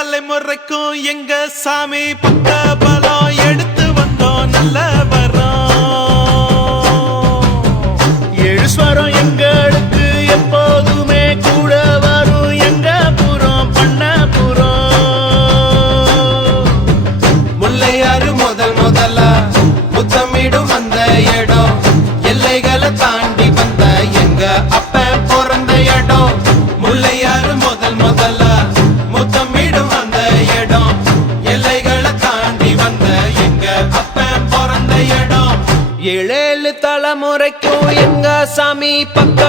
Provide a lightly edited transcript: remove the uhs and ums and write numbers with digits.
தலைமுறைக்கும் எங்க சாமி பக்க பலம் எடுத்து வந்தோம் நல்ல வரோம். எழுஸ்வரம் எங்களுக்கு எப்போதுமே கூட வரும் எங்க புறம் பண்ணபுரம். முல்லையாறு முதலா முத்தமிடும் அந்த இடம் எல்லைகளை தாண்டி வந்த எங்க அப்ப பிறந்த இடம். முல்லையாறு முதலா முத்தமிடும் அந்த இடம் எல்லைகளை தாண்டி வந்த எங்க அப்ப பிறந்த இடம். ஏழேழு தலைமுறைக்கும் எங்க சாமி பக்க